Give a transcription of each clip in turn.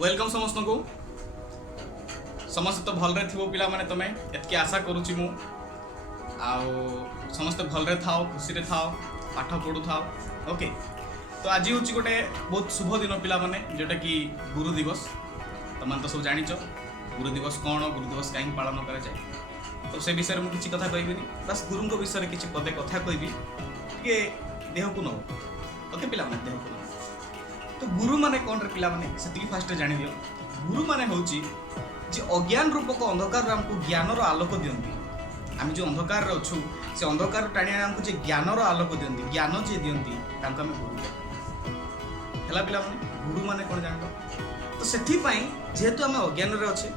Welcome समस्त को समस्त तो भलरे थो पिला माने तमें एतकी आशा करुच्ची मु समस्ते भलरे थाओ खुशी रे थाओ पाठ पढ़ु थाओ ओके। तो आज हूँ गोटे बहुत शुभ दिन पिला माने जोटा कि गुरु दिवस। तुम तो सब जानिच गुरु दिवस कौन, गुरु दिवस कहीं पालन करा जाए। तो से विषय में किसी कथा कहबी बस गुरु विषय किसी पदे कथा कहबी टे देह को नौ ओके पिला माने देह को नौ। तो गुरु माने कौन रे पिला माने से फास्ट जान दियो। गुरु माने होची जे अज्ञान रूपक अंधकार आमको ज्ञान आलोक दियंती। आम जो अंधकार अच्छु से अंधकार टाणी आमको जे ज्ञान आलोक दियंती, ज्ञान जे दियंती तांको आम गुरु हैला पिला माने। गुरु माने कौन जान तो सेठी पई जेहेतु आम अज्ञान रे अच्छे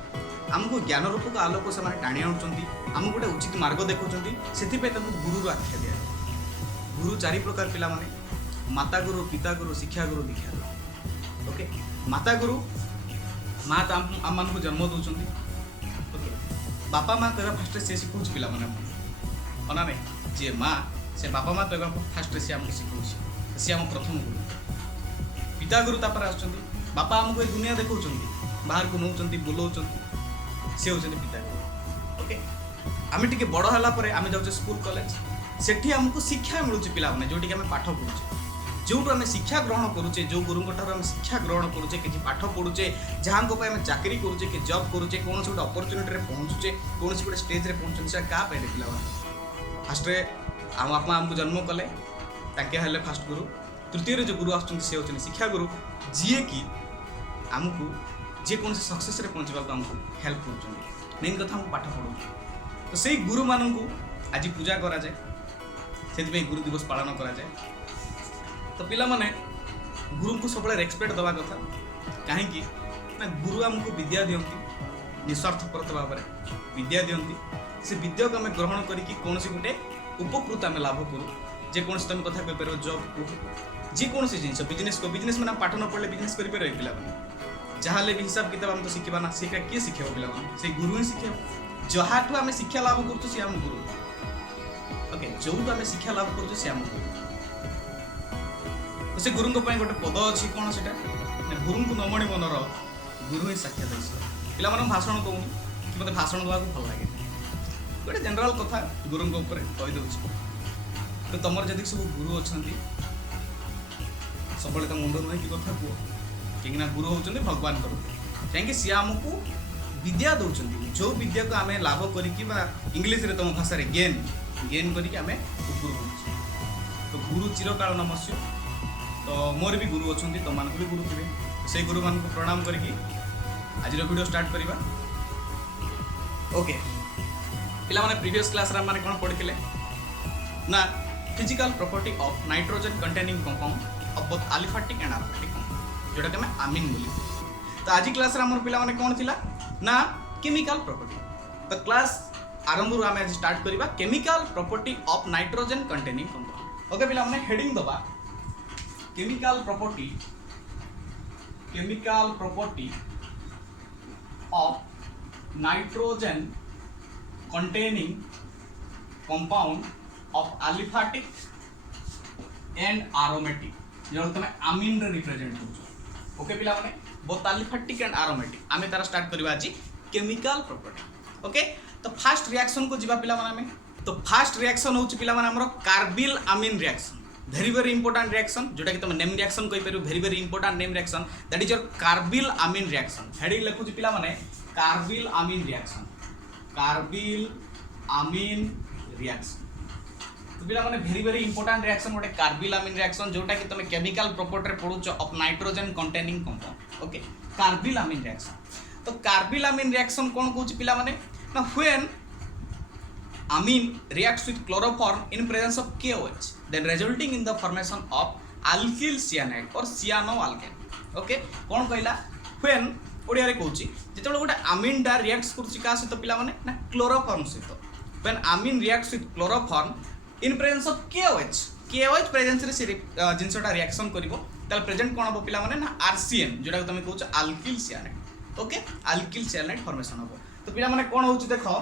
आमको ज्ञान रूपक आलोक से टाणी आनुचंती, आम गोटे उचित मार्ग देखुचंती, सेठी पई तांको गुरु आख्या दिया। गुरु चारि प्रकार पिला माने माता गुरु, पिता गुरु, शिक्षा गुरु, दीक्षा गुरु ओके। माता गुरु माँ तो आम मान जन्म दौरान ओके। बापा माँ कहवा फास्ट से शिखा पिला ना नहीं जे माँ से बापा माँ कहवा फास्ट से आमको शिखा सी आम प्रथम गुरु। पिता गुरु तापर बापा आमको ये दुनिया देखा बाहर को नौ बुलाऊँ सी हूँ पिता गुरु ओके। आम टे बड़ है आम जाऊे स्कूल कॉलेज सेठी आमको शिक्षा मिलूँ पिला जोटि आम पाठ पढ़ुचे जो आम शिक्षा ग्रहण करुचे जो गुरु आम शिक्षा ग्रहण करुचे कि पाठ पढ़ुचे जहाँ आम चाकरी करुचे कि जॉब करुचे कौन गोटे अपरच्युनिटी पहुँचुचे कौन गोटे स्टेज रे पहुँचुचे से क्या पे पिला फास्ट आम बापा आमको जन्म कले ताके हेले फास्ट गुरु। तृतीय जो गुरु आसुच्चंती से होचनी शिक्षा गुरु जी कि आमको जेकोसी सक्सेस रे पहुँचवाक आमको हेल्प कर मेन कथा आमको पाठ पढ़ाऊँ। तो से गुरु मानू आज पूजा करा जाए से गुरु दिवस पालन करा जाए। तो पिला माने गुरु को सब रेस्पेक्ट दवा कथा कहीं ना गुरु आमको विद्या दियंती निस्वार्थ परत भाव विद्या दियंती से विद्या को आम ग्रहण करके कौन गोटे उपकृत आम लाभ करूँ जेकोसी तुम कथा कह पार जॉब को जेकोसी जिन बिजनेस को बिजनेस मैंने पाठ न पढ़ले बिजनेस कर पारे पिला जहाँ भी हिसाब किताब आम तो शिखा ना से किए शिखे पिला से गुरु ही शिखे जहाँ आम शिक्षा लाभ करुँ आम गुरु ओके। जो आम शिक्षा लाभ करुँ से आम गुरु। तो से गुरु गोटे पद अच्छी कौन से गुरु को नमणी मनर गुरु ही साक्षात पिला भाषण कहूँ कि मतलब भाषण देवा भल लगे गोटे जनरल कथा गुरु कहीदे। तो तुम जदि सब गुरु अच्छा सब मुंड नुहे कि कथा कह कहीं गुरु होती भगवान कहीं सी आमको विद्या दौरान जो विद्या को आम लाभ कर इंग्लीश रे तुम भाषा गेन गेन करके आम ऊपर तो गुरु चिरकाल नमस्यो। तो मोर भी गुरु अच्छा तुम मानक भी गुरु थे से गुरु मान को प्रणाम करके आज वीडियो स्टार्ट करवा ओके। पिला माने प्रीवियस क्लास रे माने कोन पढ़िथिले ना physical property of nitrogen containing compound of both aliphatic and aromatic compound जोटा के आमीन बोली। तो आज क्लास रे हमर पिला माने कोन थिला ना केमिकल प्रॉपर्टी। तो क्लास आरंभ रू आमे आज स्टार्ट करबा chemical property of nitrogen containing compound okay. पिला माने हेडिंग दबा chemical property of nitrogen containing compound of aliphatic and aromatic जो तुम amine रे रिप्रेजेंट हो ओके। पिला माने both aliphatic and aromatic आमे तारा स्टार्ट करबा आज chemical property ओके। तो फास्ट रिएक्शन को जीवा पिला माने तो फास्ट रिएक्शन होची पिला माने हमरो carbyl amine reaction very important reaction जोटा कि तुम नेम रिएक्शन कहि पारो very important name reaction that is your carbyl amine reaction। Heading लिखु पिला माने कार्बिल amine reaction तो पिला माने very important reaction गोटे कार्बिल amine reaction जोटा कि तुम केमिकल प्रॉपर्टी रे पढुछ of nitrogen containing compound okay. Carbyl amine reaction तो कार्बिल amine reaction कोन कहूछ पिला माने ना when amine reacts with chloroform in presence of KOH then resulting in the formation of alkyl cyanide or cyanoalkane okay. कौन कहला when Odia रे कहूची जेतबे गोटे amine डा रिएक्ट्स करछि का सहित पिला माने ना क्लोरोफॉर्म सहित when amine reacts with chloroform in presence of KOH presence रे से जिंसटा रिएक्शन करिवो ताल प्रेजेंट कोन हो पिला माने ना RCN जोटा तुम कहूछ alkyl cyanide okay. alkyl cyanide formation हो तो पिला माने कोन होची देखो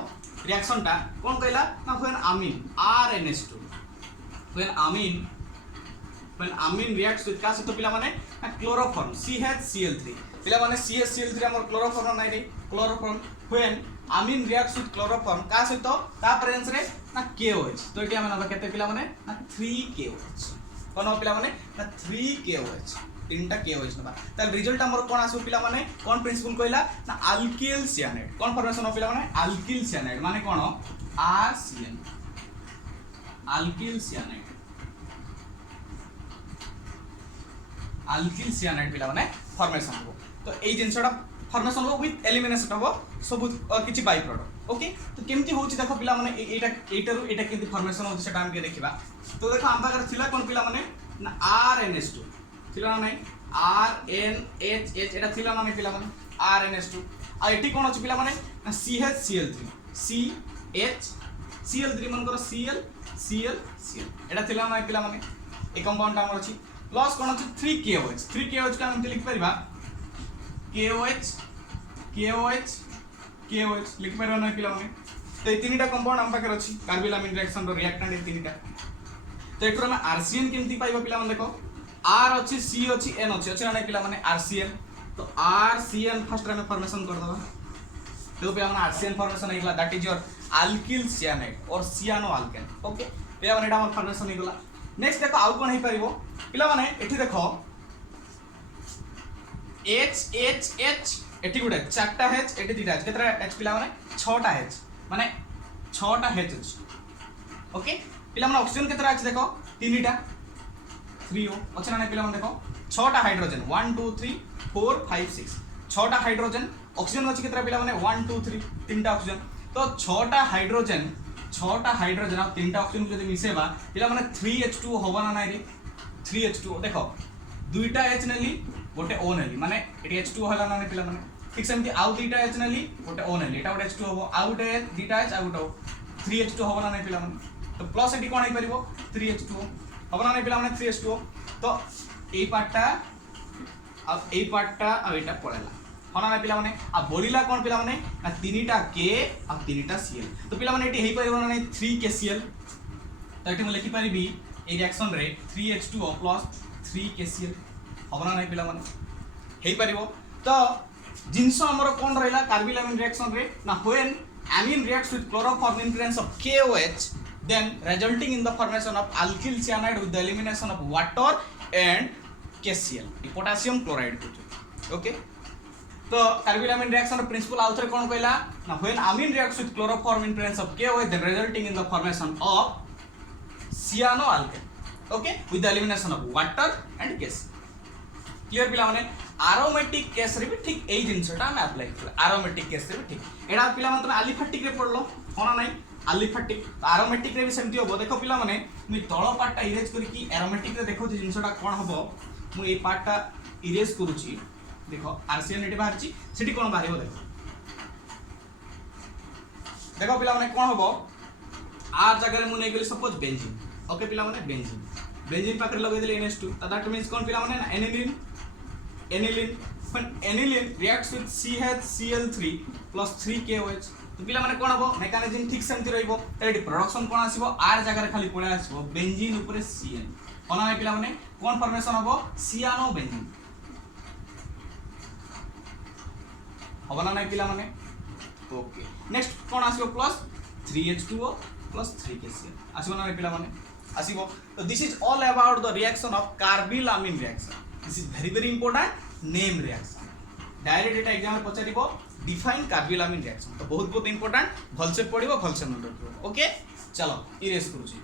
रिएक्शन टा कौन कहला ना when amine RNH2 when amine reacts with का तो पिला माने ना क्लोरोफॉर्म CHCl3 पिला माने CHCl3 हमर क्लोरोफॉर्म नाही रे chloroform when amine reacts with chloroform का सहित ता प्रेजेंस रे ना KOH तो एटी हम नबा केते पिला माने ना 3KOH कोन पिला माने ना 3KOH तीनटा KOH नबा त रिजल्ट हमर कोन आसु पिला माने कोन प्रिंसिपल कहला ना alkyl cyanide cone formation of पिला माने अल्किल सियानाइड माने कोन RCN alkyl cyanide alkyl cyanide पिला माने फॉर्मेशन हो तो एई जिंसटा फॉर्मेशन हो विथ एलिमिनेशन हो सब किछि बाय प्रोडक्ट ओके तो केमती होछि देखो पिला माने एटा केमती फॉर्मेशन होछि सेटा हम के देखिबा तो देखो हम पाकर थिला कोन पिला माने ना RNS2 थिला ना RNHH एटा थिला ना पिला माने RNS2 आ एटी कोन अछि पिला माने ना CHCl3 CHCl3 मन कर Cl एटा थिला ना पिला माने ए कंपाउंड हमर अछि प्लस कोन अछि 3KOH का हम लिख परिबा KOH लिख परिबा ना पिला माने तो ए तीनटा कंपाउंड हम पाकर अछि कार्बिलामिन रिएक्शन रो रिएक्टेंट ए तीनटा तो एठरो में RCN केमती पाइबा पिला माने देखो R अछि C अछि N अछि ना पिला माने RCN तो RCN फर्स्ट रे में फॉर्मेशन कर दबा तो पिला माने RCN फॉर्मेशन हेगला that is your alkyl cyanide और सियानो अल्केन ओके पिला माने एटा हमर फॉर्मेशन हेगला नेक्स्ट देखो आउ कोन हे परिबो पिला माने एठी देखो H एठी गुडे चारटा H एठी दिटा H केतरा H पिला माने 6टा H माने 6टा H अछि ओके पिला माने ऑक्सीजन केतरा अछि देखो 3टा 3O अच्छा ना पिला माने देखो 6टा हाइड्रोजन 1 2 3 4 5 6 6टा हाइड्रोजन ऑक्सीजन अछि केतरा पिला माने 1 2 3 तीनटा ऑक्सीजन तो 6टा हाइड्रोजन आ 3टा ऑक्सीजन जदि मिसेबा पिला माने 3H2 होबा ना रे 3H2 देखो दुईटा H नेली गोटे O नेली माने एटी H2 होला ना पिला माने ठीक सेमती आउ दुईटा H नेली गोटे O नेली एटा गोटे H2 होबो आउ गोटे दुईटा H आ गोटे 3H2 होबा ना पिला माने तो प्लस एटी कोन हे परिबो 3H2 होबा ना पिला माने 3H2 तो ए पार्टटा आ एटा पळेला होना ना पिला माने आ बोलिला कोन पिला माने ना तीनटा K आ तीनटा Cl तो पिला माने एटी हेई परिबो ना 3KCl तो एटी म लिखि परिबी ए रिएक्शन रे 3H2O + 3KCl होबना ना पिला माने हेई परिबो तो जिंसो हमर कोन रहला कार्बिलामिन रिएक्शन रे ना when amine reacts with chloroform in presence of KOH then resulting in the formation of alkyl cyanide with the elimination of water and KCl potassium chloride okay तो कार्बिलामिन रिएक्शन प्रिंसिपल आउथरे कोन कहला ना when amine reacts with chloroform in presence of KOH then resulting in the formation of cyanoalkane okay with the elimination of water and KCl clear पिला माने aromatic case रे भी ठीक एई जिंसटा हम apply करला एरोमेटिक केस रे भी ठीक एडा पिला माने एलिफेटिक रे पढलो होना नाही एलिफेटिक तो एरोमेटिक रे भी सेमती होबो देखो पिला माने मु तळ पार्टटा इरेज करी कि एरोमेटिक रे देखो जिंसटा कोन हबो मु ए पार्टटा इरेज करूची देखो आरसीएन एटी बाहरची सेठी कोन बाहरिबो देखो देखो पिला माने कोन हबो आर जगह रे मु नै गेली सपोज बेंजीन ओके पिला माने बेंजीन पाकर लगे देले NH2 दैट मींस कोन पिला माने aniline when aniline reacts with CHCl3 plus 3KOH तो पिला माने कोन हबो मेकानिज्म ठीक सेमती रहइबो एडी प्रोडक्शन कोन आसीबो आर जगह रे खाली पळे आसीबो बेंजीन ऊपर CN कोन है पिला माने कोन फॉर्मेशन हबो सियानो बेंजीन हबो ना पिला माने ओके नेक्स्ट कोन आसीबो प्लस 3H2O plus 3KCl आसीबो ना पिला माने आसीबो तो this is all about the reaction of carbylamine reaction this is very important name reaction direct एटा एग्जाम में पचारिबो डिफाइन कार्बिलामिन रिएक्शन तो बहुत इंपोर्टेंट भल से पढिबो भल से मन रखिबो ओके चलो इरेज करूची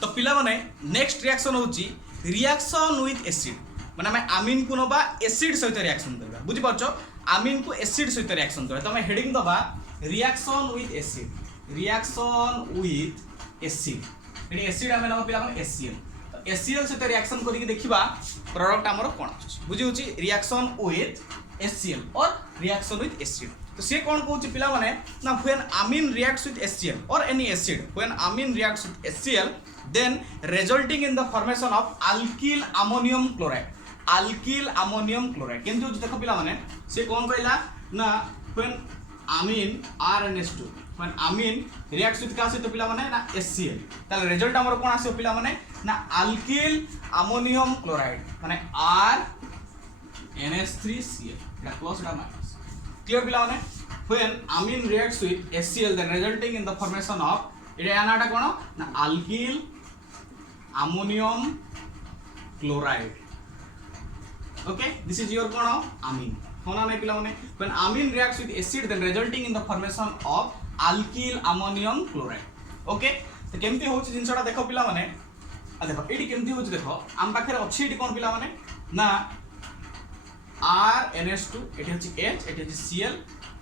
तो पिला माने नेक्स्ट रिएक्शन होची रिएक्शन विथ एसिड माने हम अमीन को नबा एसिड सहित रिएक्शन करबा बुझि परछो अमीन को एसिड सहित रिएक्शन करबा तो हम हेडिंग दबा रिएक्शन विथ एसिड एडी एसिड हम नबा पिला माने HCl HCl से रिएक्शन करी देखिबा प्रोडक्ट हमर कोन अछि बुझी होची रिएक्शन विथ HCl और रिएक्शन विथ एसिड तो से कोन कहूची पिला माने ना when amine reacts with HCl और any acid when amine reacts with HCl then resulting in the formation of alkyl ammonium chloride केन जो देखो पिला माने से कोन कहला ना when amine RNS2 when amine reacts with का से तो पिला माने ना HCl ताले रिजल्ट हमर कोन आसे पिला माने ना अल्किल अमोनियम क्लोराइड माने R NH3Cl এটা প্লাস এটা মাইনাস ক্লিয়ার পিলা মানে when amine reacts with HCl then resulting in the formation of এটা আনাটা কোন না alkyl ammonium chloride okay this is your কোন amine কোন নাই পিলা মানে when amine reacts with acid then resulting in the formation of alkyl ammonium chloride okay তো কেমতি হচ্ছে জিনিসটা দেখো পিলা মানে দেখো এটি কেমতি হচ্ছে দেখো আম পাখের আছে এটি কোন পিলা মানে না R NH2 এটি হচ্ছে H এটি হচ্ছে Cl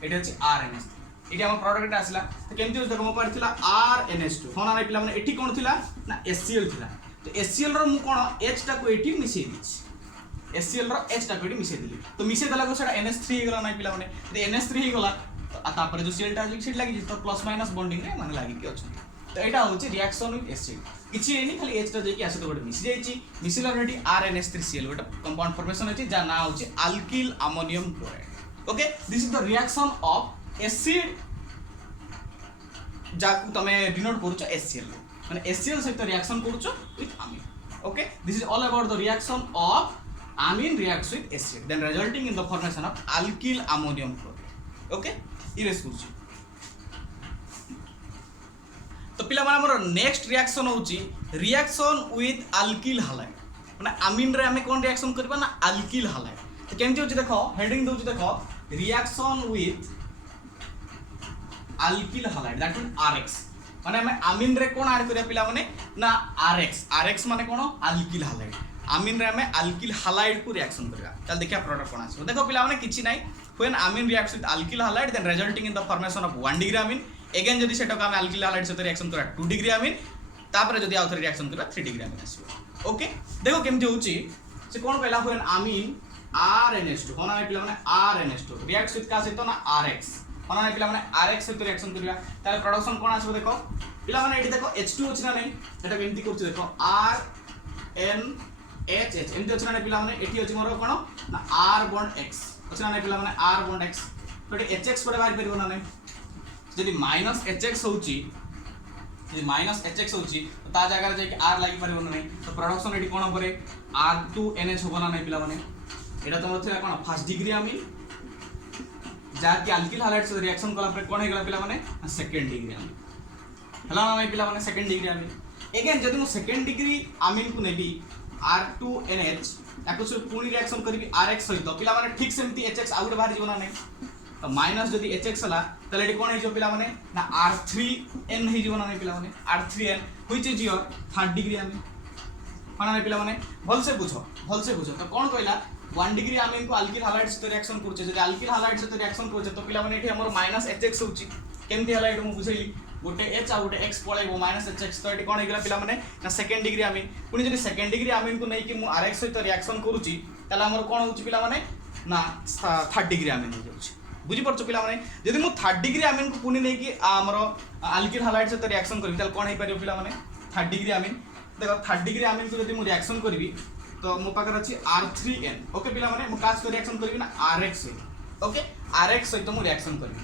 এটি হচ্ছে R NH3 এটি আমার প্রোডাক্টটা আসলা তো কেমতি হচ্ছে দেখো মো পারে ছিলা R NH2 কোন নাই পিলা মানে এটি কোন ছিলা না HCl ছিলা তো HCl র মু কোন H টা কো এটি মিশাই দিছি HCl র H টা কো এটি মিশাই দিলি তো মিশাই দেলা কো সেটা NH3 হই গলা নাই পিলা মানে তো NH3 হই গলা আর তারপরে যে Cl টা আছে সেটা লাগি তো প্লাস মাইনাস বন্ডিং রে মানে লাগি কি আছে তো এটা হচ্ছে রিঅ্যাকশন উইথ এসিড কিছু এনি খালি H টা যাই কি আসে তো গোটে মিশি যাইছি মিশিলা অলরেডি RNH3Cl গোটে কম্পাউন্ড ফর্মেশন আছে যার নাম হচ্ছে alkyl ammonium chloride okay this is the reaction of acid যাকু তুমি ডিনোট করছো HCl মানে HCl সহিত রিঅ্যাকশন করছো with amine okay this is all about the reaction of amine reacts with acid then resulting in the formation of alkyl ammonium chloride okay erase করছি তো পিলা মানে আমার নেক্সট রিঅ্যাকশন হচ্ছে রিঅ্যাকশন উইথ alkyl halide মানে আমিন রে আমি কোন রিঅ্যাকশন করবা না alkyl halide তো কেমতি হচ্ছে দেখো হেডিং দউছি দেখো reaction with alkyl halide that mean RX মানে আমি আমিন রে কোন আড করিয়া পিলা মানে না RX মানে কোন alkyl halide আমিন রে আমি alkyl halide কো রিঅ্যাকশন করিবা তাহলে দেখিয়া প্রোডাক্ট কোন আসবে দেখো পিলা মানে কিছু নাই when amine reacts with alkyl halide then resulting in the formation of 1 degree amine again যদি সেটাকে আমি alkyl halide সাথে রিঅ্যাকশন করা 2 ডিগ্রি amine তারপরে যদি আউথরে রিঅ্যাকশন করা 3 ডিগ্রি amine আসবে ওকে দেখো কেমতি হচ্ছে সে কোন কইলা when amine RNH2 কোন আমি পিলা মানে RNH2 reacts with কার সাথে না RX কোন আমি পিলা মানে RX সাথে রিঅ্যাকশন করিবা তাহলে প্রোডাকশন কোন আসবে দেখো পিলা মানে এটি দেখো H2 হচ্ছে না নাই এটা কেমতি করছে দেখো RNH এমতি হচ্ছে না পিলা মানে এটি হচ্ছে মোর কোন না R bond X হচ্ছে না পিলা মানে R bond X তো এটি HX করে বাইরে পারিব না নাই যদি মাইনাস HX হচ্ছে যদি মাইনাস HX হচ্ছে তো তা জায়গায় যাই R লাগি পারিব না নাই তো প্রোডাকশন এটি কোন পরে R2NH হবো না নাই পিলা মানে এটা তোমার হচ্ছে কোন ফার্স্ট ডিগ্রি আমিন যার কি alkyl halide সাথে রিঅ্যাকশন করার পরে কোন হই গলা পিলা মানে সেকেন্ড ডিগ্রি আমিন হলো না নাই পিলা মানে সেকেন্ড ডিগ্রি আমিন এগেন যদি মু সেকেন্ড ডিগ্রি আমিন কো নেবি R2NH একটু পুনি রিঅ্যাকশন করিবি RX সহিত পিলা মানে ঠিক সেমতি HX আউট বাহারি জীবনা নাই তো মাইনাস যদি HX হলা তাহলে এটি কোন হইছো পিলা মানে না R3N হই জীবনা নাই পিলা মানে R3N which is your third degree amine কোন নাই পিলা মানে ভলসে বুঝো তো কোন কইলা 1 ডিগ্রি আমিন কো alkyl halide সাথে রিঅ্যাকশন করছে যদি alkyl halide সাথে রিঅ্যাকশন করছে তো পিলা মানে এটি আমার মাইনাস HX হচ্ছে কেমতি হলা এটো মু বুঝাইলি গোটে H আর গোটে X পড়াইবো মাইনাস HX তো এটি কোন হইগলা পিলা মানে না সেকেন্ড ডিগ্রি আমিন পুনি যদি সেকেন্ড ডিগ্রি আমিন কো নেই কি মু RX সহিত রিঅ্যাকশন করুছি তাহলে আমার কোন হচ্ছে পিলা মানে না থার্ড ডিগ্রি আমিন হই যাচ্ছে বুঝি পড়ছো পিলা মানে যদি মু থার্ড ডিগ্রি আমিন কো পুনি নেই কি আমার alkyl halide সাথে রিঅ্যাকশন করিবি তাহলে কোন হই পারিব পিলা মানে থার্ড ডিগ্রি আমিন দেখো থার্ড ডিগ্রি আমিন কো যদি মু রিঅ্যাকশন করিবি তো মো পাখে আছে R3N ওকে পিলা মানে মু কাজ করে রিঅ্যাকশন করিবি না RX ওকে RX সহিত মু রিঅ্যাকশন করিবি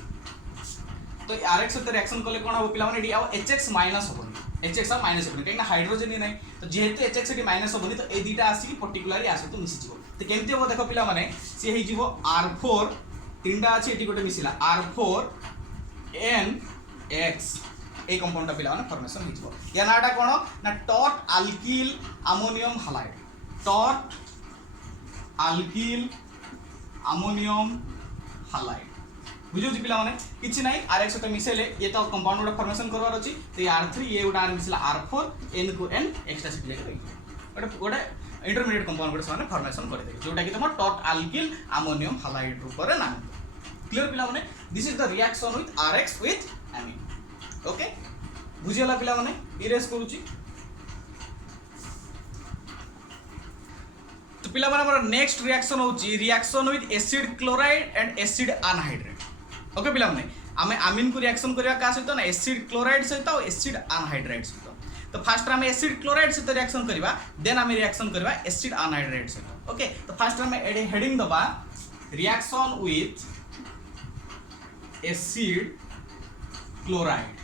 তো RX সাথে রিঅ্যাকশন করলে কোন হবে পিলা মানে এটি আও HX মাইনাস হবনি HX আর মাইনাস হবনি কারণ হাইড্রোজেন নাই তো যেহেতু HX এটি মাইনাস হবনি তো এই দুইটা আসি পার্টিকুলারলি আসে তো মিশি যাব তো কেমতি হবে দেখো পিলা মানে সে হই যাব R4 তিনটা আছে এটি গোটে মিশিলা R4NX এই কম্পাউন্ডটা পিলা মানে ফর্মেশন হই যাব ইয়া নাটা কোন না টট alkyl ammonium halide টট alkyl ammonium halide বুঝুছি পিলা মানে কিছু নাই RX সাথে মিশাইলে এ তো কম্পাউন্ড গুলো ফর্মেশন করবার আছে তো এই R3 এ ওটা আর মিশাইলা R4 N কো N এক্সট্রা সিট লাগে ওটা ওটা ইন্টারমিডিয়েট কম্পাউন্ড গুলো মানে ফর্মেশন করে দেবে যেটা কি তোমার টট alkyl ammonium halide উপরে নাম ক্লিয়ার পিলা মানে this is the reaction with RX with amine okay বুঝিলা পিলা মানে ইরেজ করুছি তো পিলা মানে আমার নেক্সট রিঅ্যাকশন হচ্ছে reaction with acid chloride and acid anhydride okay পিলা মানে আমি আমিন কো রিঅ্যাকশন করিয়া কা সহিত না অ্যাসিড ক্লোরাইড সহিত আর অ্যাসিড আনহাইড্রেট সহিত তো ফার্স্ট আমি অ্যাসিড ক্লোরাইড সহিত রিঅ্যাকশন করিবা দেন আমি রিঅ্যাকশন করিবা অ্যাসিড আনহাইড্রেট সহিত ওকে তো ফার্স্ট আমি এডি হেডিং দবা reaction with acid chloride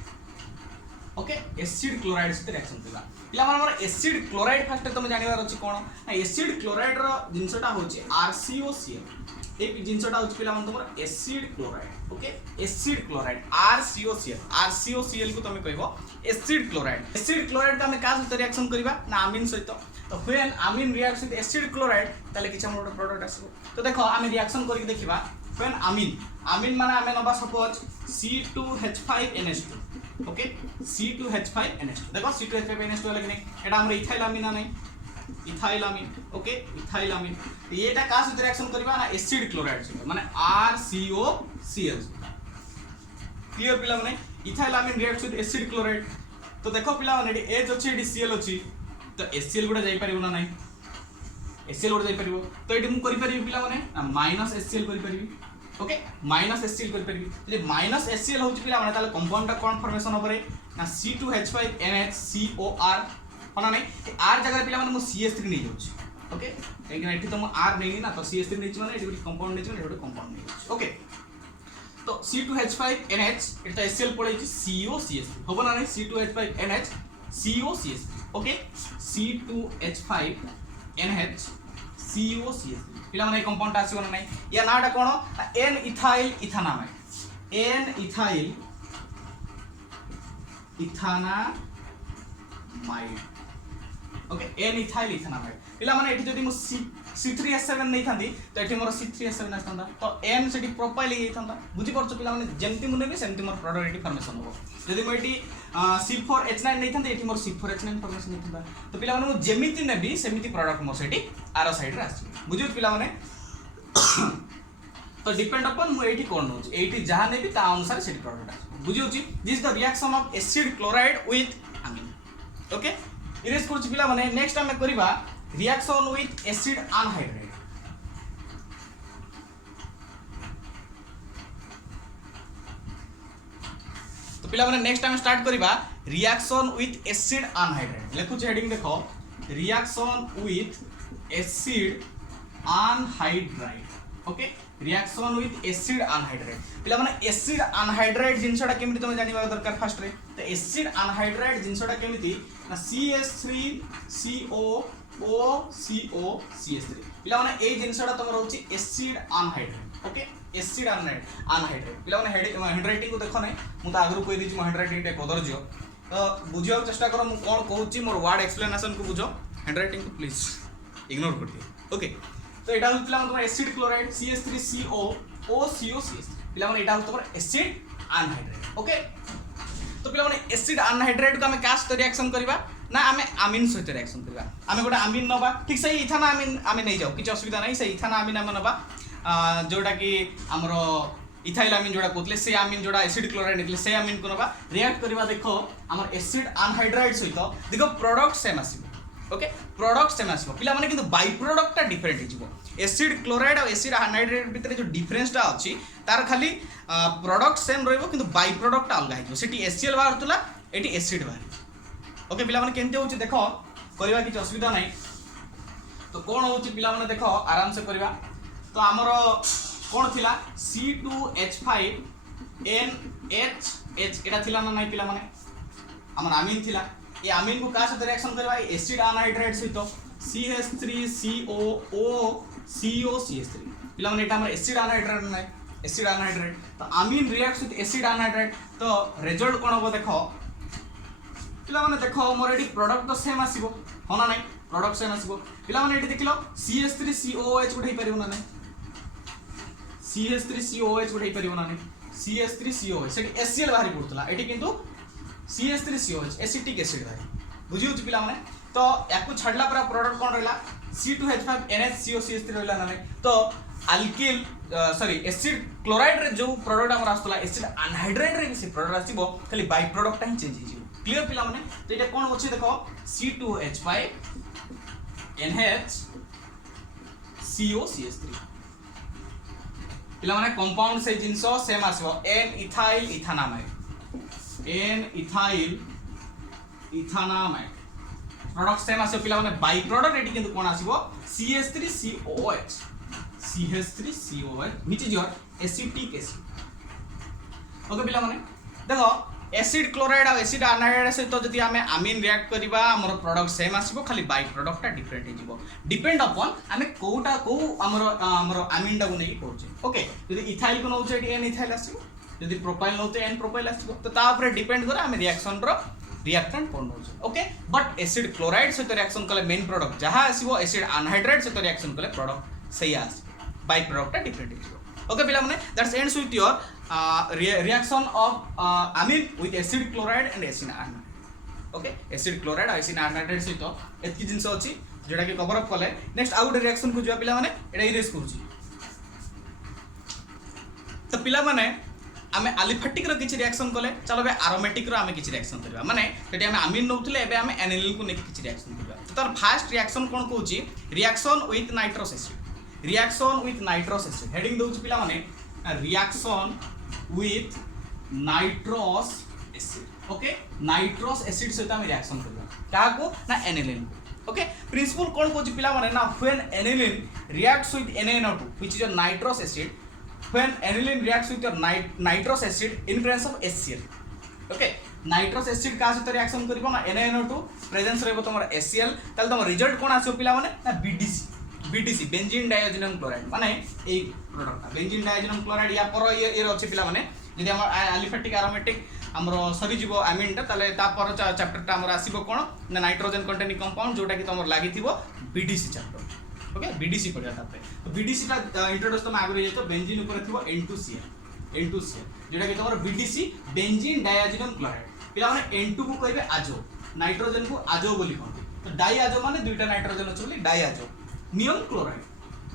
okay acid chloride से रिएक्शन करिबा पिला हमर एसिड क्लोराइड फास्ट तुम जानिबार अछि कोन ना एसिड क्लोराइड रो जिंसटा होछि RCOCl एक जिंसटा होछि पिला मन तुमर acid chloride okay acid chloride RCOCl को तुम कहबो एसिड क्लोराइड का हम का सहित रिएक्शन करबा ना अमीन सहित तो when amine reacts with acid chloride ताले किछ हमर प्रोडक्ट आसबो तो देखो आमे रिएक्शन करके देखिबा व्हेन अमीन माने आमे नबा सपोज C2H5NH2 ओके C2H5NH2 देखो C2H5NH2 वाला कि नहीं एटा हमर इथाइल अमीन ना नहीं इथाइल अमीन ओके इथाइल अमीन तो एटा का सहित रिएक्शन करबा ना एसिड क्लोराइड सहित माने RCOCl क्लियर पिला माने ethyl amine reacts with acid chloride तो देखो पिला माने एच अछि एडी Cl अछि तो HCl गुडा जाई परिबो ना नहीं HCl गुडा जाई परिबो तो एडी मु करि परिबी पिला माने माइनस HCl करि परिबी ओके माइनस HCl करि परिबी जे माइनस HCl होची पिला माने ताले कंपाउंड का कोन फॉर्मेशन होबरे ना C2H5NH COR होना नहीं R जगह पिला माने मु CH3 नै जाउची ओके लेकिन एठी तो मु R नै ना तो CH3 नै छि माने एठी कंपाउंड नै छि माने एठी कंपाउंड नै जाउची ओके तो C2H5NH एटा HCl पळै छि COCH3 होबो ना नहीं C2H5NH COCH3 okay C2H5NH COCH3 पिला माने कंपाउंड आसीबो ना नहीं या नाटा कोन N ethyl ethanamide N ethyl ethanamide okay N ethyl ethanamide पिला माने एठी जदी मु C3H7 नै थांदी तो एठी मोर C3H7 आस्तांदा तो N सेठी प्रोफाइल हे थांदा बुझी परछ पिला माने जेंति मु नेबी सेंति मोर प्रोडक्ट एठी फॉर्मेशन हो जदी मु एठी C4H9 नै थांदी एठी मोर C4H9 फॉर्मेशन हे थांदा तो पिला माने मु जेमिति नेबी सेमिति प्रोडक्ट मोर सेठी आरो साइड रे आसी बुझियो पिला माने तो डिपेंड अपन मु एठी कोन होची एठी जहा नेबी ता अनुसार सेठी प्रोडक्ट आसी बुझियो छी this the reaction of acid chloride with amine okay erase करछ पिला माने नेक्स्ट हम करबा रिएक्शन विथ एसिड अनहाइड्रेट तो पिला माने नेक्स्ट टाइम स्टार्ट करबा reaction with acid anhydride लेखु heading देखो reaction with acid anhydride okay reaction with acid anhydride पिला माने एसिड अनहाइड्राइड जिंसटा केमिति तुम जानिबा दरकार फर्स्ट रे तो एसिड अनहाइड्राइड जिंसटा केमिति ना CH3COOCOCH3 पिला माने ए जिंसटा तुम रहउची acid anhydride okay acid anhydride पिला माने हैंडराइटिंग को देखो नै मु त आगरु कहि दिछि हैंडराइटिंग टे कदरजियो तो बुझियो चेष्टा करो मु कोन कहउची मोर वर्ड एक्सप्लेनेशन को बुझो हैंडराइटिंग को प्लीज इग्नोर कर दियो ओके तो एटा होत पिला माने एसिड क्लोराइड CH3COOCOCH3 पिला माने एटा होत एसिड अनहाइड्राइड ओके तो पिला माने एसिड अनहाइड्राइड को हम कास्ट रिएक्शन करबा ना आमे अमीन सहित रिएक्शन करबा आमे गोटा अमीन नबा ठीक सही इथाना अमीन आमे नै जाऊ किछ असुविधा नै सही इथाना अमीन आमे नबा जोटा कि हमरो इथाइल अमीन जोटा कोतले से अमीन जोटा एसिड क्लोराइड निकले से अमीन को नबा रिएक्ट करबा देखो हमर एसिड अनहाइड्राइड सहित देखो प्रोडक्ट सेम आसीबो ओके प्रोडक्ट सेम आसीबो पिला माने किंतु बाय प्रोडक्ट ता डिफरेंट हिजिबो एसिड क्लोराइड और एसिड अनहाइड्रेट भितर जो डिफरेंस ता अछि तार खाली प्रोडक्ट सेम रहइबो किंतु बाय प्रोडक्ट अलग हिजिबो सेठी HCl बाहरतुला एठी एसिड बाहर ओके पिला माने केनते होछि देखो करबा किछ असुविधा नै तो कोन होछि पिला माने देखो आराम से करबा तो हमर कोन थिला C2H5NH एटा थिला ना नै पिला माने हमर अमीन थिला ये अमीन को का साथ रिएक्शन करबा एसिड अनहाइड्रेट सहित CH3COOCOCH3 पिला माने एटा हमर एसिड अनहाइड्रेट नै एसिड अनहाइड्रेट तो अमीन रिएक्ट्स विथ एसिड अनहाइड्रेट तो रिजल्ट कोन हो देखो पिला माने देखो मोर एडी प्रोडक्ट तो सेम आसीबो होना नै प्रोडक्ट सेम आसीबो पिला माने एडी देखिलो CH3COOH उठै परिबो ना नै CH3COOH उठै परिबो ना नै CH3COOH सेठी HCl बाहरी पड़तला एठी किंतु CH3COOH एसिटिक एसिड बाहरी बुझियो छि पिला माने तो याकु छडला पर प्रोडक्ट कोन रहला C2H5NH COCH3 रहला ना नै तो अल्किल सॉरी एसिड क्लोराइड रे जो प्रोडक्ट हमर आस्तला एसिड अनहाइड्रेट रे से प्रोडक्ट आसीबो खाली बाय प्रोडक्ट ही चेंज हिजिबो क्लियर पिला माने तो एटा कोन होछि देखो C2H5NH COCH3 पिला माने कंपाउंड से जिंसो सेम आसीबो N ethyl ethanamide N ethyl ethanamide product same आसीबो पिला माने बाय प्रोडक्ट एटी किंतु कोन आसीबो CH3COOH CH3COOH which is your acetic acid okay पिला माने देखो एसिड क्लोराइड और एसिड एनाहाइड्राइड सहित जदि आम आमीन रिएक्ट करबा हमर प्रोडक्ट सेम आसीबो खाली बाई प्रोडक्टटा डिफरेंट हो डिपेंड अपॉन आम कोटा को हमर आमीनटा को नहीं पड़छे ओके जदि इथाइल को नउछे एन इथाइल आसीबो जदि प्रोपाइल नउछे एन प्रोपाइल आसीबो तो ता ऊपर डिपेंड करे आम रिएक्शन रो रिएक्टेंट कोन नउछे ओके बट एसिड क्लोराइड सहित रिएक्शन कले मेन प्रोडक्ट जहां आसीबो एसिड एनाहाइड्राइड सहित रिएक्शन कले प्रोडक्ट सही आसीबो बाई प्रोडक्टटा डिफरेंट हो ओके पिला माने that's ends with your reaction of amine with acid chloride and acid anhydride okay acid chloride और acid anhydride सहित एतकी जिंस अछि जेटा कि कवर अप कले नेक्स्ट आउट रिएक्शन को जुआ पिला माने एटा इरेज करूची तो पिला माने आमे अलिफेटिक रो किछि रिएक्शन कले चलो बे एरोमेटिक रो आमे किछि रिएक्शन करबा माने सेठी आमे अमीन नउथले एबे आमे एनिलीन को नेक किछि रिएक्शन करबा तो तार फर्स्ट रिएक्शन कोन कहूची reaction with nitrous acid heading दउची पिला माने reaction with nitrous acid okay nitrous acid सहित हम रिएक्शन करबा का को ना aniline okay प्रिंसिपल कोन कोची पिला माने ना when aniline reacts with NaNO2 which is a nitrous acid when aniline reacts with your nitrous acid in presence of HCl okay nitrous acid का सहित रिएक्शन करबो ना NaNO2 प्रेजेंस रहबो तमर HCl ताले तमर रिजल्ट कोन आछो पिला माने ना BDC बेंजीन डाइऑक्सिनम क्लोराइड माने ए प्रोडक्ट बेंजीन डाइऑक्सिनम क्लोराइड या पर ये अछि पिला माने जदि हम अलिफेटिक एरोमेटिक हमरो सरी जीवो अमीनटा ताले ता पर चैप्टरटा हमर आसीबो कोन ना नाइट्रोजन कंटेनिंग कंपाउंड जोटा कि तमर लागि थिबो बीडीसी चैप्टर ओके बीडीसी पढिया तापे तो बीडीसी ता इंट्रोड्यूस तम आगरे जेतो बेंजीन ऊपर थिबो N2Cl जोटा कि तमर बीडीसी बेंजीन डाइऑक्सिनम क्लोराइड पिला माने N2 को कहबे आजो नाइट्रोजन को आजो बोली कहते तो डाई आजो माने दुईटा नाइट्रोजन अछि बोली डाई आजो नियम क्लोराइड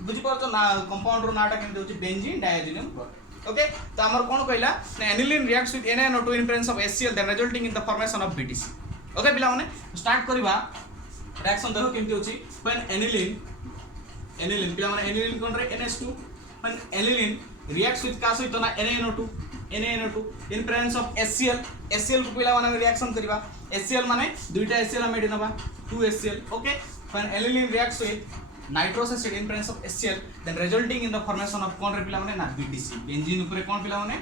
बुझी पारतो ना कंपाउंड रो नाटा केमते होची बेंजीन डाइऑक्सिनम क्लोराइड ओके तो हमर कोन कहला aniline reacts with NaNO2 in presence of HCl then resulting in the formation of BDC okay पिला माने स्टार्ट करबा रिएक्शन देखो केमते होची when aniline पिला माने aniline कोन रे NH2 when aniline reacts with का सहित ना NaNO2 in presence of HCl को पिला माने रिएक्शन करबा HCl माने दुईटा HCl हम एडी नबा 2 HCl okay when aniline reacts with nitrous acid in presence of HCl then resulting in the formation of कौन रे पिला माने ना BDC बेंजीन ऊपर कौन पिला माने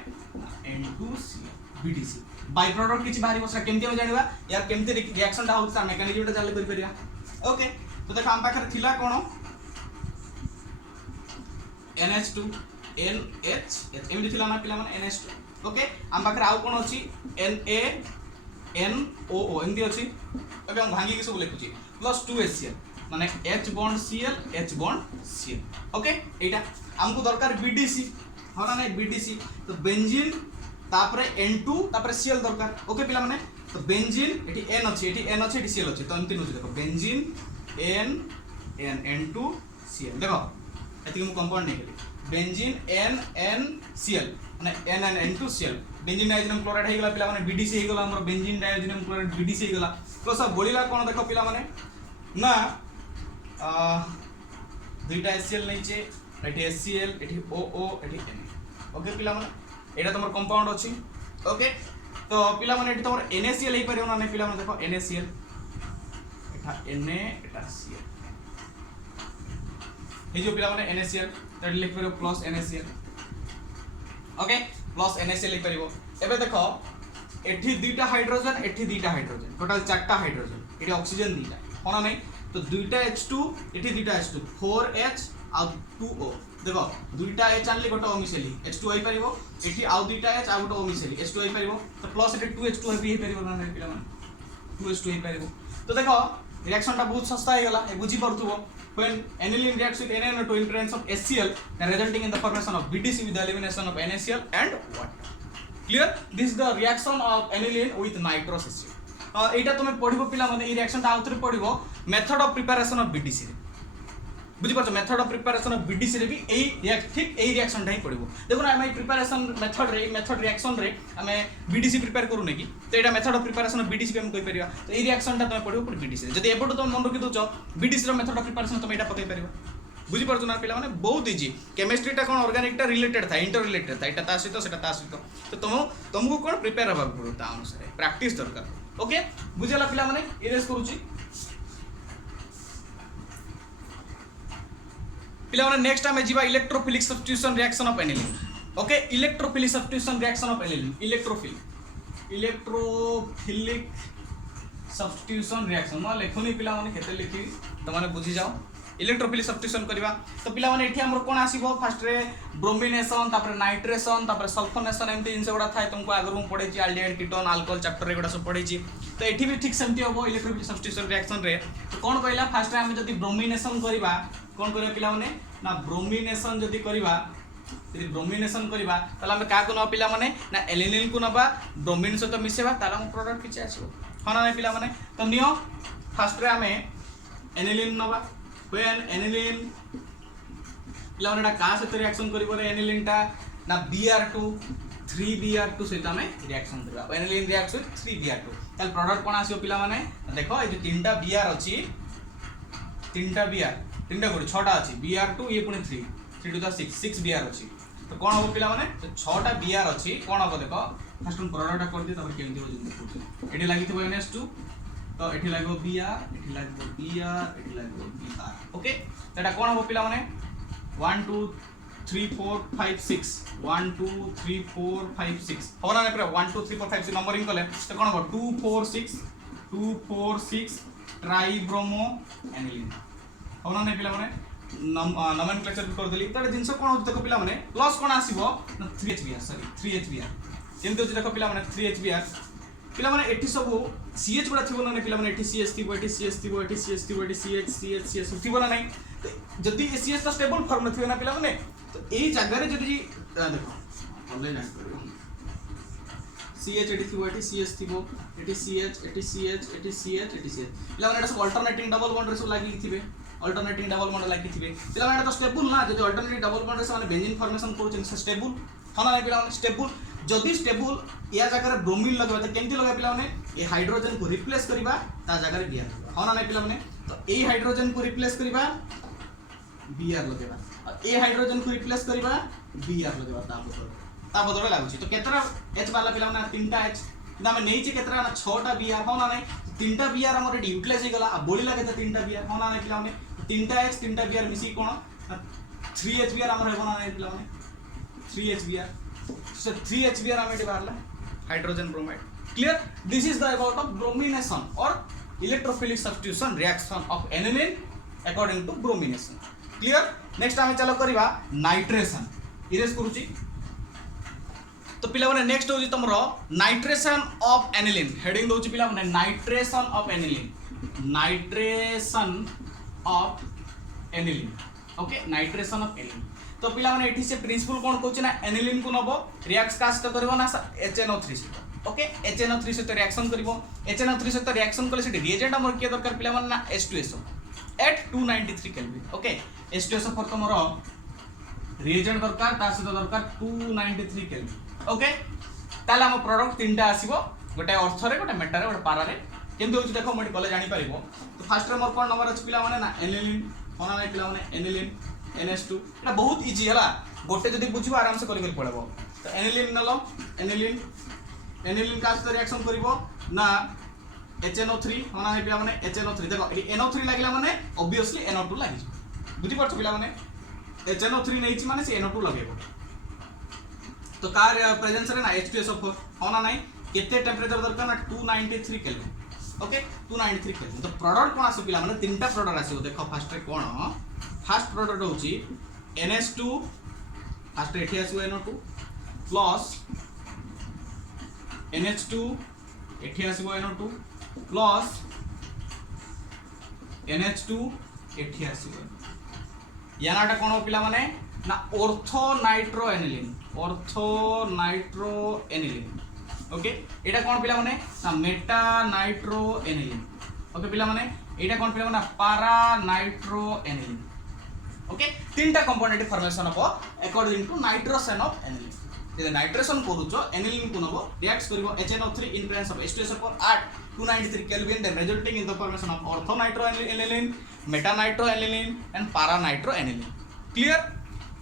N2Cl BDC बाय प्रोडक्ट किछि बाहरी बसरा केमते हम जानिबा यार केमते रिएक्शन ता होता मेकानिज्म ता चालू करि परिया ओके तो देखो हम पाखर थिला कोन NH2 NH एमडी थिला ना पिला माने NH2 ओके हम पाखर आउ कोन अछि NaNOO एमडी अछि ओके हम भांगी के सब लिखुची प्लस 2HCl माने H बॉन्ड Cl ओके एटा हमको दरकार BDC होना नै BDC तो बेंजीन तापरे N2 तापरे Cl दरकार ओके पिला माने तो बेंजीन एठी N अछि एठी Cl अछि तो अंतिम नुज देखो बेंजीन N2 Cl देखो एति हम कंपाउंड नै केली बेंजीन NNCl माने N2 Cl बेंजीन डाइऑक्सिनम क्लोराइड हे गेला पिला माने BDC हे गेला हमर बेंजीन डाइऑक्सिनम क्लोराइड BDC हे गेला तो सब बोलिला कोन देखो पिला माने ना दुईटा HCl नैचे एठी HCl एठी OO एठी Na ओके पिला माने एटा तमर कंपाउंड अछि ओके तो पिला माने एठी तमर NaCl हे परियो ना नै पिला माने देखो NaCl एटा Na एटा Cl हे जो पिला माने NaCl त लिख परियो plus NaCl okay plus NaCl लिख परियो एबे देखो एठी दुईटा हाइड्रोजन टोटल चारटा हाइड्रोजन एठी ऑक्सीजन दीटा कोना नै तो दुईटा H2 एठी दुईटा H2 4H आ 2O देखो दुईटा H आनली गोटा O मिसेली H2 होई परिबो एठी आ दुईटा H आ गोटा O मिसेली H2 होई परिबो तो प्लस एठी 2H2 होई परिबो ना पिला माने 2H2 होई परिबो तो देखो रिएक्शन ता बहुत सस्ता हे गला ए बुझी परथुबो when aniline reacts with NaNO2 in presence of HCl then resulting in the formation of BDC with the elimination of NaCl and water clear this is the reaction of aniline with nitrous acid एटा तुम पढ़िबो पिला माने ई reaction ता आउतरे पढ़िबो method of preparation of BDC रे बुझि परछ method of preparation of BDC रे भी एई ठीक एई रिएक्शन ता ही पढ़िबो देखो ना हम प्रिपरेशन मेथड रिएक्शन रे हम बीडीसी प्रिपेयर करू नै कि तो एटा method of preparation of BDC पे हम कहि परिया तो एई रिएक्शन ता तुम पढ़िबो पर बीडीसी रे जदी एबडो तुम मन रखि दोछ बीडीसी रो मेथड ऑफ प्रिपरेशन तुम एटा पकई परिबो बुझि परछ ना पिला माने बहुत इजी केमिस्ट्री ता कोन ऑर्गेनिक ता रिलेटेड था इंटर रिलेटेड था एटा ता सहित सेटा ता सहित तो तुमको कोन प्रिपेयर हबा पड़ो ता अनुसार प्रैक्टिस दरकार ओके बुझला पिला माने इरेज करूची पिला माने नेक्स्ट टाइम जीवा electrophilic substitution reaction of aniline okay electrophilic substitution reaction of aniline electrophile electrophilic substitution reaction मैं लिखुनी पिला माने केते लिखी तो माने बुझी जाओ इलेक्ट्रोफिलिक सब्स्टिट्यूशन करबा तो पिला माने एठी हमर कोन आसीबो फर्स्ट रे ब्रोमिनेशन तापर नाइट्रेशन तापर सल्फोनेशन एमती जिंस गुडा थाए तुमको आगर मु पढै छी एल्डिहाइड कीटोन अल्कोहल चैप्टर रे गुडा सब पढै छी तो एठी भी ठीक सेमती होबो इलेक्ट्रोफिलिक सब्स्टिट्यूशन रिएक्शन रे तो कोन कहला फर्स्ट रे हम जदी ब्रोमिनेशन करबा कोन करबा पिला माने ना ब्रोमिनेशन जदी करबा यदि ब्रोमिनेशन करबा ताला हम का को न पिला माने ना एलिनिन को नबा ब्रोमिन सहित मिसेबा ताला हम प्रोडक्ट किछ आसीबो हना नै पिला माने तो नियो फर्स्ट रे हमें एनिलिन नबा व्हेन एनिलिन पिला माने का सहित रिएक्शन करिवो रे एनिलिन टा ना Br2 3Br2 सहित हमें रिएक्शन करबा एनिलिन रिएक्ट विथ 3Br2 ताल प्रोडक्ट कोन आसीबो पिला माने देखो ए जे तीनटा Br अछि तीनटा Br तीनटा गुडी छटा अछि Br2 ये पुनी 3 to the 6 Br अछि तो कोन हो पिला माने तो 6टा Br अछि कोन हो देखो फर्स्ट हम प्रोडक्ट कर दे तब केमति हो जिंदे एठी लागि थबो NH2 तो एठी लागो Br एठी लागो Br एठी लागो Br ओके एटा कोन हो पिला माने 1 2 3 4 5 6 1 2 3 4 5 6 होना ने पूरा 1 2 3 4 5 6 नंबरिंग कले तो कोन हो 2 4 6 ट्राइब्रोमो एनिलिन होना ने पिला माने नोमेनक्लेचर कर देली तडे जिंस कोन हो देखो पिला माने प्लस कोन आसीबो 3HBr सॉरी 3HBr केमते हो देखो पिला माने 3HBr पिला माने एठी सब CH बडा थिबो ना पिला माने एठी CH थिबो एठी CH थिबो एठी CH थिबो एठी CH थिबो ना नै तो जदी CH तो स्टेबल फॉर्म न थिबो ना पिला माने तो एई जगह रे जदी देखो ऑनलाइन ऐड करियो CH एठी थिबो एठी CH थिबो एठी CH एठी CH एठी CH एठी CH पिला माने एटा सब अल्टरनेटिंग डबल बॉन्ड रे सब लागि थिबे अल्टरनेटिंग डबल बॉन्ड लागि थिबे पिला माने तो स्टेबल ना जदी अल्टरनेटिंग डबल बॉन्ड रे से माने बेंजीन फॉर्मेशन करू छ स्टेबल हना नै पिला माने स्टेबल जदी स्टेबल या जगह रे ब्रोमीन लगबा त केमति लगा पिला माने ए हाइड्रोजन को रिप्लेस करबा ता जगह रे Br हना नै पिला माने तो ए हाइड्रोजन को रिप्लेस करबा Br लगेबा ए हाइड्रोजन को रिप्लेस करबा Br लगेबा ता बदल लागुची तो केतरा H वाला पिला माने तीनटा H ना मैं नहीं चे केतरा ना 6टा Br हना नै तीनटा Br हमर यूटिलाइज हे गला आ बोली लागे त तीनटा Br हना नै पिला माने तीनटा H तीनटा Br मिसी कोन 3HBr हमर हेबो ना नै पिला माने 3HBr so 3HBr हमें बाहरला hydrogen bromide clear this is the about of bromination और electrophilic substitution reaction of aniline according to bromination clear next हमें चलो करबा नाइट्रेशन इरेज करूची तो पिला माने नेक्स्ट होजी तमरो नाइट्रेशन ऑफ एनिलिन हेडिंग दोची पिला माने nitration of aniline okay nitration of aniline तो पिला माने एठी से प्रिंसिपल कोन कहूची ना एनिलिन को नबो रिएक्ट कास्ट करबो ना HNO3 से ओके HNO3 से तो रिएक्शन करबो HNO3 से तो रिएक्शन करले से रिएजेंट हमर के दरकार पिला माने ना H2SO eight 293 kelvin okay H2SO पर तमरो रिएजेंट दरकार ता से दरकार 293 केल्विन ओके ताला हम प्रोडक्ट तीनटा आसीबो गोटे अर्थ रे गोटे मेटा रे गोटे पारा रे केमते होची देखो मडी कले जानि परिबो तो फर्स्ट रे मोर कोन नंबर अछि पिला माने ना एनिलिन होना नै पिला माने एनिलिन NH2 এটা বহুত ইজি হলা গোটে যদি বুঝিবো আরাম সে করি পড়াবো তো এনিলিন নলো এনিলিন কাজ তো রিঅ্যাকশন করিবো না HNO3 হনা হে পিলা মানে HNO3 দেখো এটি NO3 লাগিলা মানে obviously NO2 লাগি বুঝি পারছো পিলা মানে HNO3 নেইছি মানে সে NO2 লাগেবো তো কার প্রেজেন্স রে না H2SO4 হনা নাই কেতে টেম্পারেচার দরকার না 293 কেলভিন ओके 293 केल्विन तो प्रोडक्ट कोन आसे पिला माने तीनटा प्रोडक्ट आसे देखो फर्स्ट रे कोन फर्स्ट प्रोडक्ट होची NH2 फर्स्ट एठी आसे NO2 प्लस NH2 एठी आसे NO2 प्लस NH2 एठी आसे यानाटा कोन पिला माने ना ऑर्थो नाइट्रो एनिलिन ओके एटा कोन पिला माने ना मेटा नाइट्रो एनिलिन ओके पिला माने एटा कोन पिला माने पारा नाइट्रो एनिलिन ओके तीनटा component formation of according to nitrogen of aniline यदि नाइट्रेशन करूचो एनिलिन को नबो रिएक्ट करबो HNO3 in presence of H2SO4 at 293 Kelvin then resulting in the formation of ortho nitro aniline meta nitro aniline and para nitro aniline clear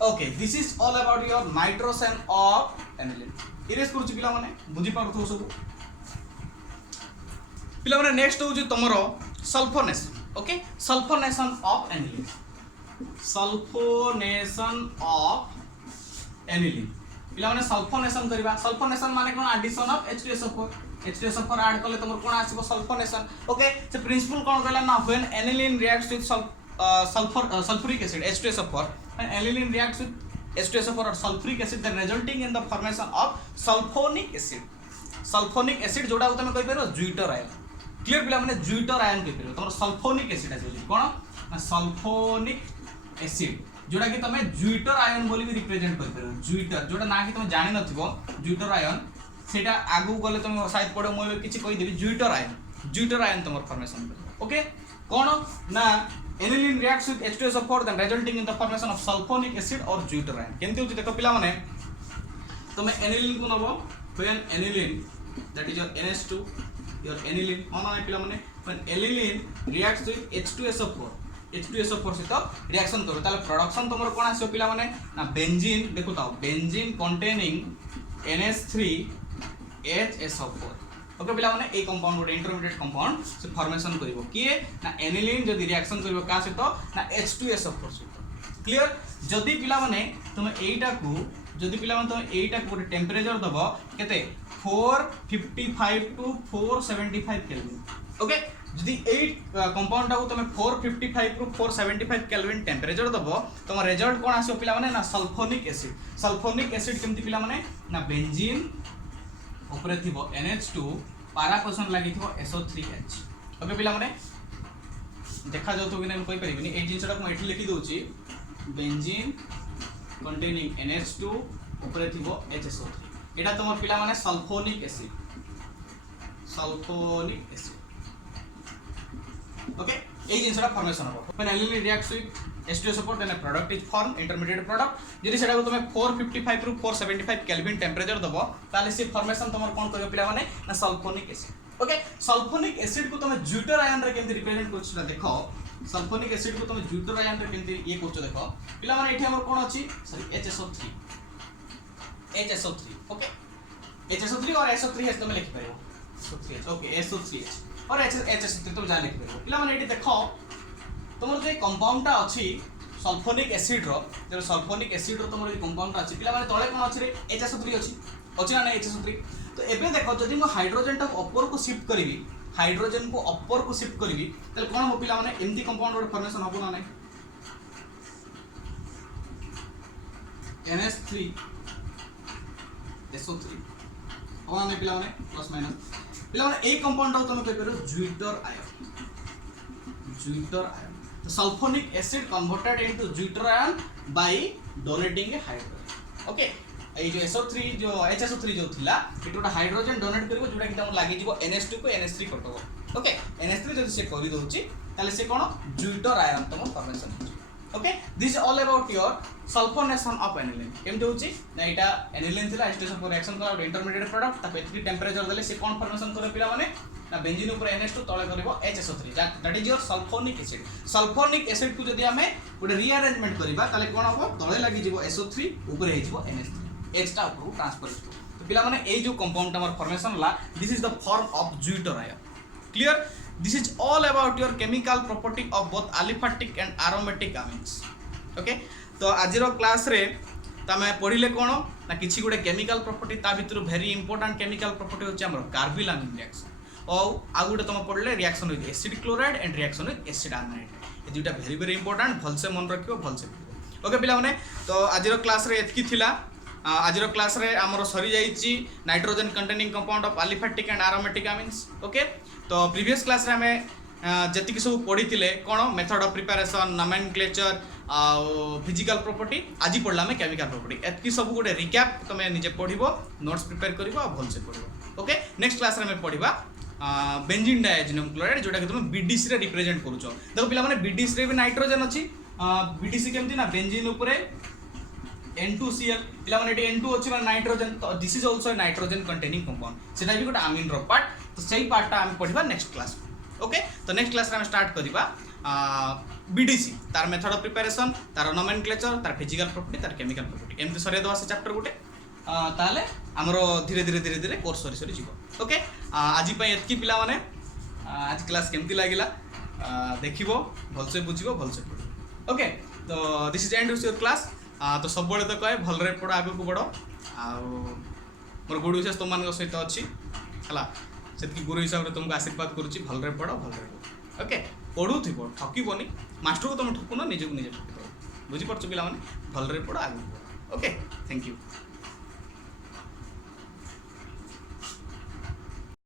okay this is all about your nitrogen of aniline erase करूची पिला माने बुझी पारथो सब पिला माने next हो जे तमरो sulphonation okay sulphonation of aniline पिला माने सल्फोनेशन करबा सल्फोनेशन माने कोन addition of H2SO4 H2SO4 add करले तमर कोन आसीबो सल्फोनेशन ओके से प्रिंसिपल कोन कहला ना when aniline reacts with sulfuric acid H2SO4 and aniline reacts with H2SO4 or sulfuric acid then resulting in the formation of sulfonic acid जोडा तमे कहि परबो zwitter ion clear पिला माने ज्यूटर आयन कहि परबो तमर सल्फोनिक एसिड आसी कोन ना सल्फोनिक एसिड जोडा कि तमे ज्यूटर आयन बोली भी रिप्रेजेंट करि परबो ज्यूटर जोडा ना कि तमे जानि नथिबो ज्यूटर आयन सेटा आगु गले तमे शायद पडो मो किछि कहि देबी ज्यूटर आयन तमर फॉर्मेशन ओके कोन ना aniline reacts with H2SO4 then resulting in the formation of sulfonic acid or deuter ion केमति होची देखो पिला माने तमे aniline को नबो when aniline that is your NH2 your aniline माना पिला माने when aniline reacts with H2SO4 सहित रिएक्शन करो ताले प्रोडक्शन तमर कोन आसी पिला माने ना बेंजीन देखो ताओ बेंजीन containing NH3HSO4 ओके पिला माने ए कंपाउंड गोटे इंटरमीडिएट कंपाउंड से फॉर्मेशन करिवो किए ना एनिलीन जदी रिएक्शन करिवो का से तो ना H2SO4 से क्लियर जदी पिला माने तुम एटा को जदी पिला माने तुम एटा को टेंपरेचर दबो केते 455 टू 475 केल्विन ओके जदी ए कंपाउंड को तुम 455 टू 475 केल्विन टेंपरेचर दबो तुम रिजल्ट कोन आसो पिला माने ना सल्फोनिक एसिड केमति पिला माने ना बेंजीन ऊपर थिबो NH2 पारा पोषण लागि थिबो SO3H ओके पिला माने देखा जाउ तो कि नै कोइ परिबनी ए जिंसटा को एठी लिखि दोछि बेंजीन कंटेनिंग NH2 ऊपर थिबो HSO3 एटा तमर पिला माने सल्फोनिक एसिड ओके ए जिंसटा फॉर्मेशन हो when aniline reacts with H2SO4 then a product is formed intermediate product जदि सेटा को तुमे 455 टू 475 केल्विन टेंपरेचर दबो ताले से फॉर्मेशन तमर कोन करबो पिला माने ना sulphonic acid okay sulphonic acid को तुमे ज्यूटर आयन रे केमति रिप्रेजेंट करछला देखो सल्फोनिक एसिड को तुमे ज्यूटर आयन रे केमति ये करछो देखो पिला माने एठी हमर कोन अछि सॉरी HSO3 ओके HSO3 और SO3H तुमे लिखि परिबो SO3H ओके SO3H और HSO3 तुम जा लिखि परिबो पिला माने एठी देखो तुमर जे कंपाउंडटा अछि सल्फोनिक एसिड रो जे सल्फोनिक एसिड रो तुमर जे कंपाउंडटा अछि पिला माने तळे कोन अछि रे HSO3 अछि ना HSO3 तो एबे देखो जदि म हाइड्रोजन टा ऊपर को शिफ्ट करबी हाइड्रोजन को ऊपर को शिफ्ट करबी तले कोन हो पिला माने एमदी कंपाउंड रो फॉर्मेशन होबो ना नै NH3 SO3 होना नै पिला माने प्लस माइनस पिला माने ए कंपाउंड रो तुम कहि करो zwitter ion the sulfonic acid converted into deuter ion by donating a hydrogen okay ए जो SO3 जो HSO3 जो थिला एटोटा हाइड्रोजन डोनेट करबो जोटा कि तम लागि जिवो NH2 को NH3 करतबो ओके NH3 जदि से करि दोछि ताले से कोन ज्यूटर आयन तम formation okay this is all about your sulphonation of aniline केम दोछि ना एटा aniline थिला H2SO4 रिएक्शन करा इंटरमीडिएट प्रोडक्ट ता एतकी टेंपरेचर देले से कोन फॉर्मेशन करे पिला माने ना बेंजीन ऊपर NH2 तळे करबो HSO3 that is your sulphonic acid को जदि हमें गोटे रीअरेंजमेंट करबा ताले कोन होबो तळे लागि जिवो SO3 ऊपर हे जिवो NH3 H टा ऊपर ट्रांसफर हो तो पिला माने ए जो कंपाउंड हमर फॉर्मेशन ला this is the form of zwitter ion clear this is all about your chemical property of both aliphatic and aromatic amines okay तो आजिरो क्लास रे तमे पढिले कोन ना किछि गोटे केमिकल प्रॉपर्टी ता भितर वेरी इंपोर्टेंट केमिकल प्रॉपर्टी होचे हमर कार्बिलामिन रिएक्शन और आ गुटे तुम पढ़ले reaction with acid chloride and reaction with acid amide ए दुटा वेरी इंपोर्टेंट भल से मन रखियो भल से ओके पिला माने तो आजिरो क्लास रे एतकी थिला आजिरो क्लास रे हमरो सरी जाईची nitrogen containing compound of aliphatic and aromatic amines okay तो प्रीवियस क्लास रे हमें जति सब पढ़ी कौन method of preparation nomenclature physical property आज पढ़ला में केमिकल प्रॉपर्टी एतकी सब गोटे रिकैप तुम निजे पढ़ो नोट्स प्रिपेयर कर भल से पढ़ो ओके नेक्स्ट क्लास रे पढ़ा बेंजीन डायजोनियम क्लोराइड जोटा कि तुम बीडीसी रे रिप्रेजेंट करूछ देखो पिला माने बीडीसी रे भी नाइट्रोजन अछि बीडीसी केमति ना बेंजीन ऊपर N2Cl पिला माने N2 अछि माने नाइट्रोजन तो this is also nitrogen containing compound सेटा भी गोटे अमीन रो पार्ट तो सही पार्ट ता हम पढ़िबा नेक्स्ट क्लास ओके तो नेक्स्ट क्लास रे हम स्टार्ट करिबा बीडीसी तार मेथड ऑफ प्रिपरेशन तार नोमेनक्लेचर तार फिजिकल प्रॉपर्टी तार केमिकल प्रॉपर्टी एमति सरे दवा से चैप्टर गोटे ताले हमरो धीरे धीरे कोर्स सरी जीवो ओके आज पई एतकी पिला माने आज क्लास केमति लागिला देखिबो भल से बुझिबो भल से पढ़ो ओके तो this is end of your class तो सब बळे तो कहे भल रे पढ़ो आगु को बढ़ो मोर गुड विशेष तुम मान सहित अच्छी है से गुरु हिसाब से तुमको आशीर्वाद करुच्ची भलरे पढ़ भलरे पढ़ ओके पढ़ुव ठकबनी मास्टर को तुम ठकुन निजक निजे ठकिद बुझीपार पे भलरे पढ़ आगे ओके थैंक यू।